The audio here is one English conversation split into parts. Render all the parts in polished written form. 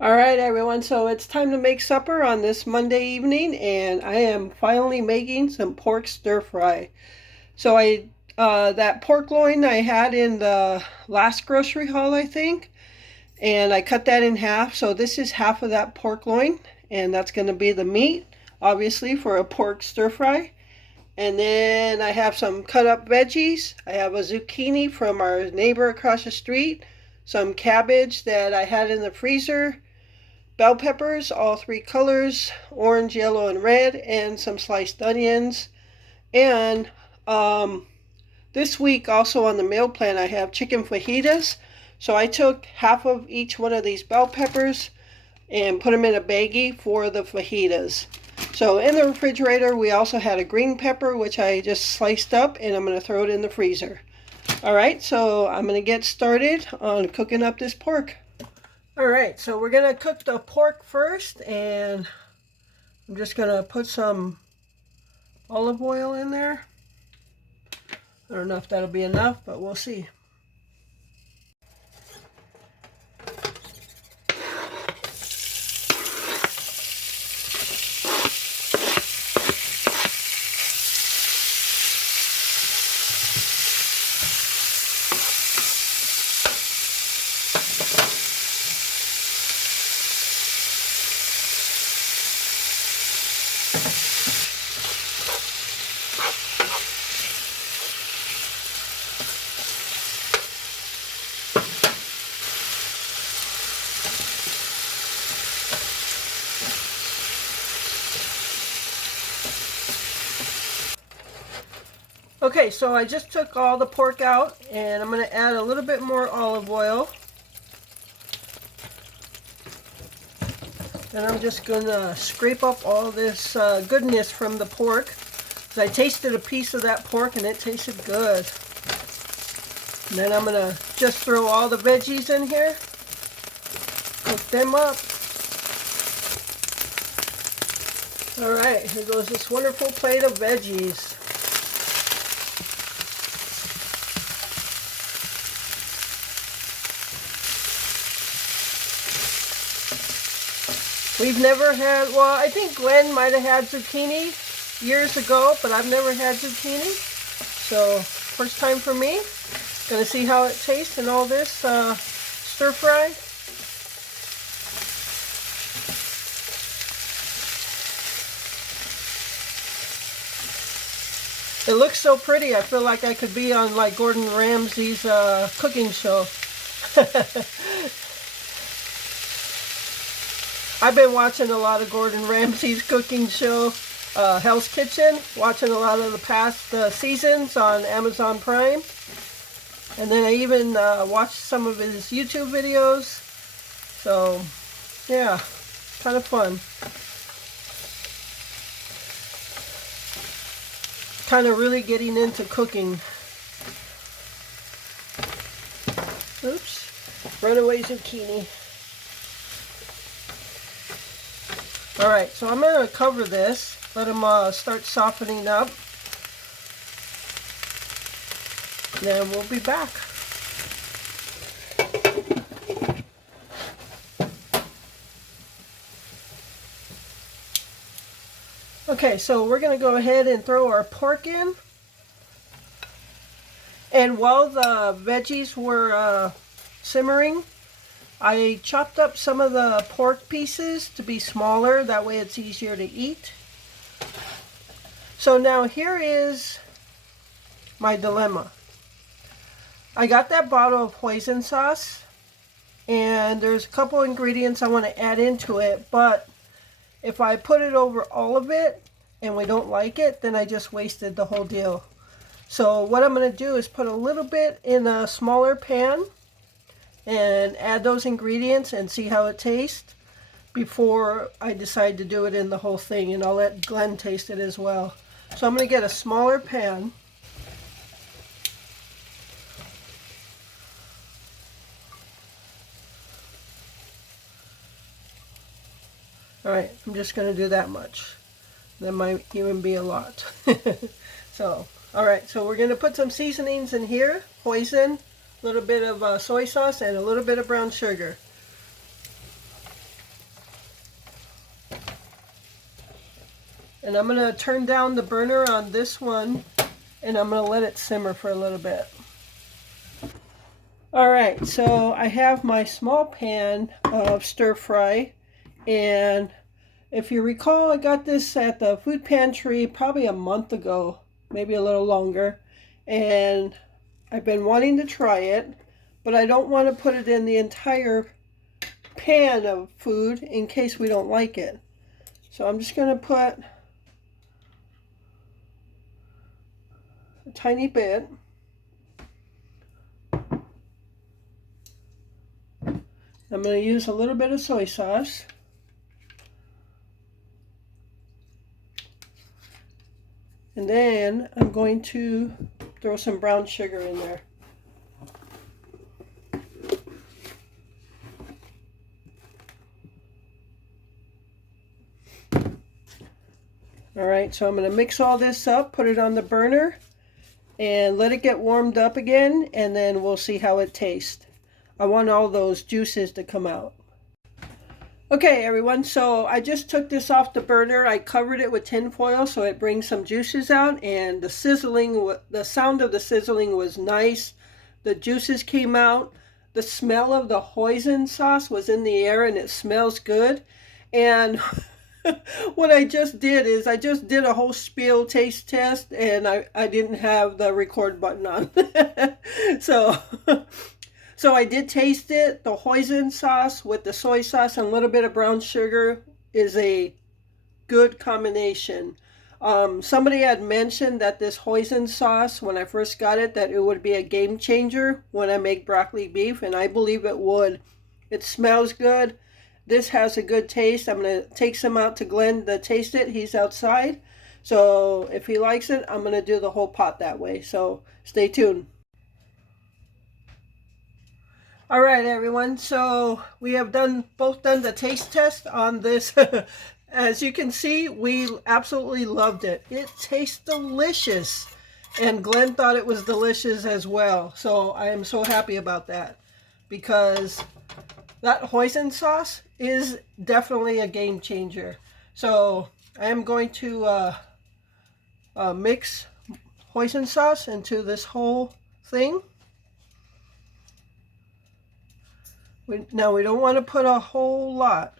All right, everyone. So it's time to make supper on this Monday evening, and I am finally making some pork stir fry. So that pork loin I had in the last grocery haul, I think, and I cut that in half. So this is half of that pork loin, and that's going to be the meat, obviously, for a pork stir fry. And then I have some cut up veggies. I have a zucchini from our neighbor across the street, some cabbage that I had in the freezer, bell peppers, all three colors, orange, yellow, and red, and some sliced onions. And um, this week, also on the meal plan, I have chicken fajitas. So I took half of each one of these bell peppers and put them in a baggie for the fajitas. So in the refrigerator, we also had a green pepper, which I just sliced up, and I'm going to throw it in the freezer. All right, so I'm going to get started on cooking up this pork. All right, so we're going to cook the pork first, and I'm just going to put some olive oil in there. I don't know if that'll be enough, but we'll see. Okay, so I just took all the pork out, and I'm going to add a little bit more olive oil. And I'm just going to scrape up all this goodness from the pork. I tasted a piece of that pork and it tasted good. And then I'm going to just throw all the veggies in here. Cook them up. Alright, here goes this wonderful plate of veggies. We've never had, well, I think Glenn might have had zucchini years ago, but I've never had zucchini. So, first time for me. Gonna see how it tastes in all this stir fry. It looks so pretty. I feel like I could be on like Gordon Ramsay's cooking show. I've been watching a lot of Gordon Ramsay's cooking show, Hell's Kitchen, watching a lot of the past seasons on Amazon Prime. And then I even watched some of his YouTube videos. So, yeah, kind of fun. Kind of really getting into cooking. Oops, runaway zucchini. Alright, so I'm going to cover this, let them start softening up. Then we'll be back. Okay, so we're going to go ahead and throw our pork in. And while the veggies were simmering, I chopped up some of the pork pieces to be smaller, that way it's easier to eat. So now here is my dilemma. I got that bottle of Hoisin sauce, and there's a couple ingredients I want to add into it, but if I put it over all of it and we don't like it, then I just wasted the whole deal. So what I'm going to do is put a little bit in a smaller pan and add those ingredients and see how it tastes before I decide to do it in the whole thing, and I'll let Glenn taste it as well. So I'm going to get a smaller pan. Alright, I'm just going to do that much. That might even be a lot. So, alright, so we're going to put some seasonings in here. Hoisin, a little bit of soy sauce, and a little bit of brown sugar. And I'm going to turn down the burner on this one, and I'm going to let it simmer for a little bit. All right, so I have my small pan of stir fry, and if you recall, I got this at the food pantry probably a month ago, maybe a little longer, and I've been wanting to try it, but I don't want to put it in the entire pan of food in case we don't like it. So I'm just going to put a tiny bit. I'm going to use a little bit of soy sauce. And then I'm going to throw some brown sugar in there. All right, so I'm going to mix all this up, put it on the burner, and let it get warmed up again, and then we'll see how it tastes. I want all those juices to come out. Okay, everyone, so I just took this off the burner. I covered it with tin foil so it brings some juices out, and the sound of the sizzling was nice. The juices came out. The smell of the hoisin sauce was in the air, and it smells good. And what I just did is I just did a whole spiel taste test, and I didn't have the record button on. So so I did taste it. The hoisin sauce with the soy sauce and a little bit of brown sugar is a good combination. Somebody had mentioned that this hoisin sauce, when I first got it, that it would be a game changer when I make broccoli beef, and I believe it would. It smells good. This has a good taste. I'm going to take some out to Glenn to taste it. He's outside. So if he likes it, I'm going to do the whole pot that way. So stay tuned. All right, everyone. So we have both done the taste test on this. As you can see, we absolutely loved it. It tastes delicious. And Glenn thought it was delicious as well. So I am so happy about that, because that hoisin sauce is definitely a game changer. So I am going to mix hoisin sauce into this whole thing. Now we don't want to put a whole lot.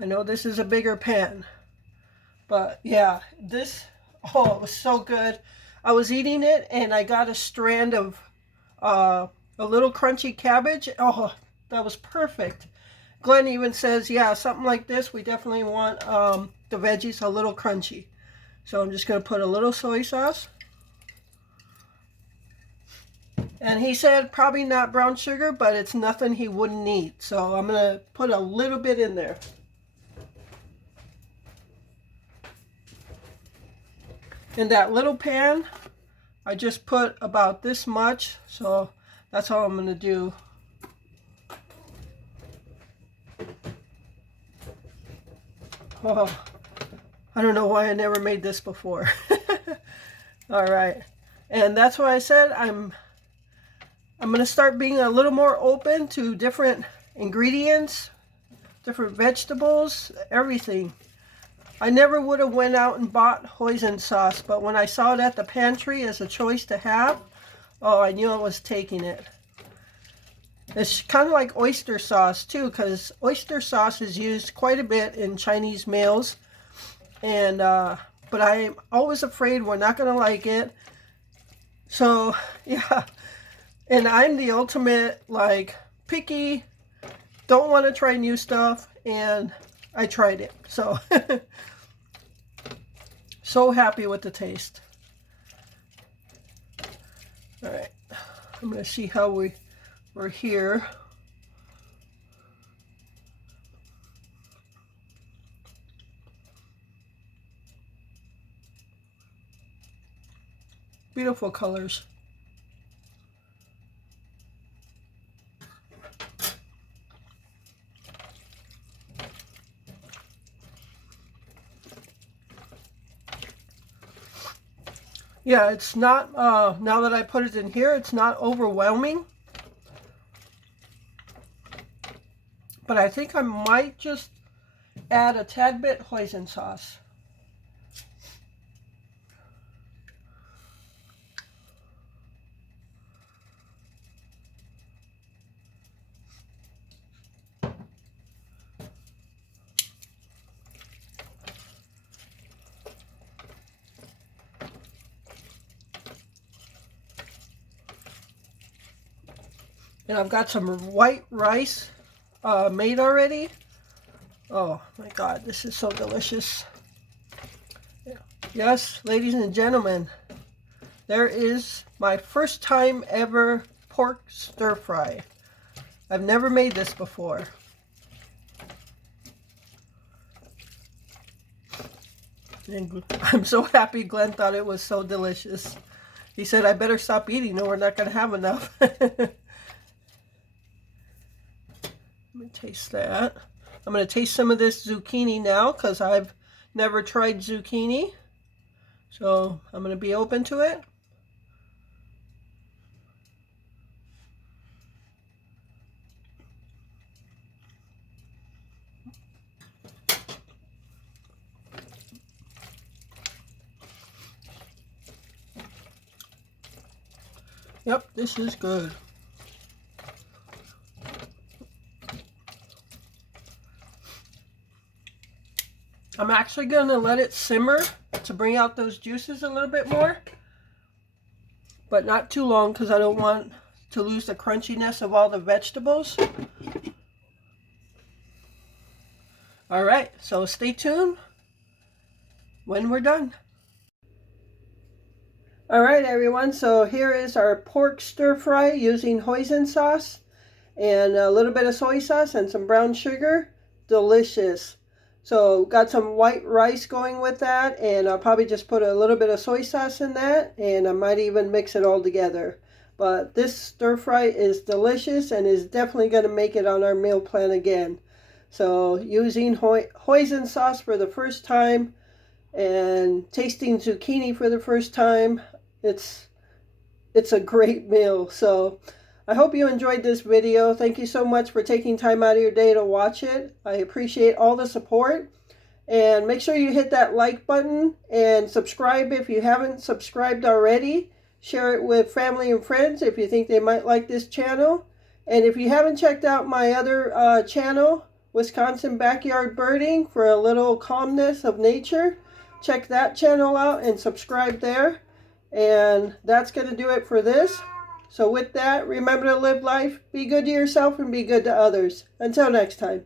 I know this is a bigger pan, but yeah, oh, it was so good. I was eating it and I got a strand of a little crunchy cabbage. Oh, that was perfect. Glenn even says, yeah, something like this, we definitely want the veggies a little crunchy. So I'm just going to put a little soy sauce. And he said probably not brown sugar, but it's nothing he wouldn't eat. So I'm going to put a little bit in there. In that little pan, I just put about this much. So that's all I'm going to do. Oh, I don't know why I never made this before. All right. And that's why I said I'm going to start being a little more open to different ingredients, different vegetables, everything. I never would have went out and bought hoisin sauce, but when I saw it at the pantry as a choice to have, oh, I knew I was taking it. It's kind of like oyster sauce too, because oyster sauce is used quite a bit in Chinese meals, and but I'm always afraid we're not going to like it. So yeah. And I'm the ultimate, like, picky, don't want to try new stuff, and I tried it. So, so happy with the taste. All right, I'm going to see how we're here. Beautiful colors. Yeah, it's not, now that I put it in here, it's not overwhelming. But I think I might just add a tad bit hoisin sauce. And I've got some white rice made already. Oh my God, this is so delicious. Yes, ladies and gentlemen, there is my first time ever pork stir fry. I've never made this before. And I'm so happy Glenn thought it was so delicious. He said, I better stop eating or we're not going to have enough. Let me taste that. I'm going to taste some of this zucchini now because I've never tried zucchini. So I'm going to be open to it. Yep, this is good. I'm actually going to let it simmer to bring out those juices a little bit more. But not too long because I don't want to lose the crunchiness of all the vegetables. All right, so stay tuned when we're done. All right, everyone, so here is our pork stir fry using hoisin sauce and a little bit of soy sauce and some brown sugar. Delicious. So got some white rice going with that, and I'll probably just put a little bit of soy sauce in that, and I might even mix it all together. But this stir fry is delicious and is definitely going to make it on our meal plan again. So using hoisin sauce for the first time and tasting zucchini for the first time, it's a great meal. So I hope you enjoyed this video. Thank you so much for taking time out of your day to watch it. I appreciate all the support. And make sure you hit that like button and subscribe if you haven't subscribed already. Share it with family and friends if you think they might like this channel. And if you haven't checked out my other channel, Wisconsin Backyard Birding, for a little calmness of nature, check that channel out and subscribe there. And that's going to do it for this. So with that, remember to live life, be good to yourself, and be good to others. Until next time.